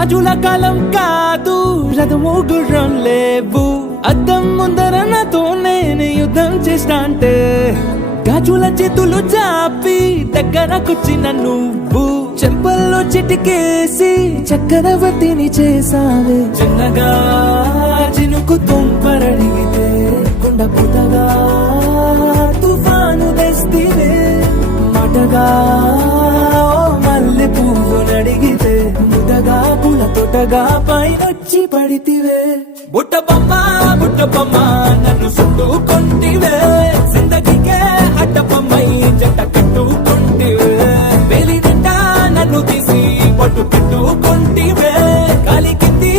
రాజుల కాలం కాదు, రథము గుర్రం లేవు. అద్దం ముందర నాతో నేను యుద్ధం చేస్తా అంటే గాజుల చేతులు చాపి దగ్గరకొచ్చిన నువ్వు చెంపల్లో చిటికేసి చక్రవర్తిని చేసావే. చిన్నగా చినుకు తుంపరడిగితే కుండ పుటగా తుఫాను తెస్తివే. మాటగా మల్లె పువ్వు నడిగితే ముదగా పుల తొటగా పైనొచ్చి పడితివే. బుట్ట బొమ్మ నన్ను చుట్టుకొంటివే. జిందగీకే అడ్డపమ్మై జంట కట్టుకొంటివే. వేలి నిండా నన్ను తీసి పట్టు పెట్టుకొంటివే. కాలి కింది